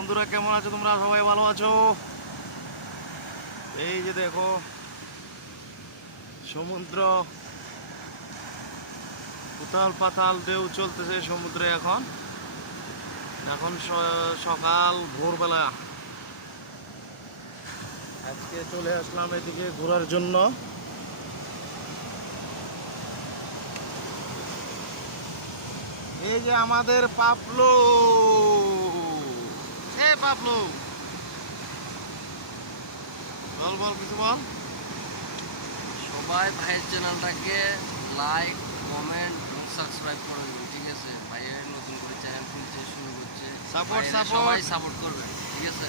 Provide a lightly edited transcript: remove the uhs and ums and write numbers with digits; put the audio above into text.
বন্ধুরা কেমন আছো তোমরা? সবাই ভালো আছো? এই যে দেখো সমুদ্র, উথাল পাতাল ঢেউ চলতেছে সমুদ্রে। এখন এখন সকাল ভোরবেলা। আজকে চলে আসলাম এদিকে ঘোরার জন্য। এই যে আমাদের পাপলু, পাপলু বল বল, কিছু বল। সবাই ভাইয়ের চ্যানেলটাকে লাইক, কমেন্ট এবং সাবস্ক্রাইব করে দিন, ঠিক আছে? ভাইয়ের নতুন করে চ্যানেল খুলছে, শুরু করছে, সাপোর্ট সবাই সাপোর্ট করবেন, ঠিক আছে?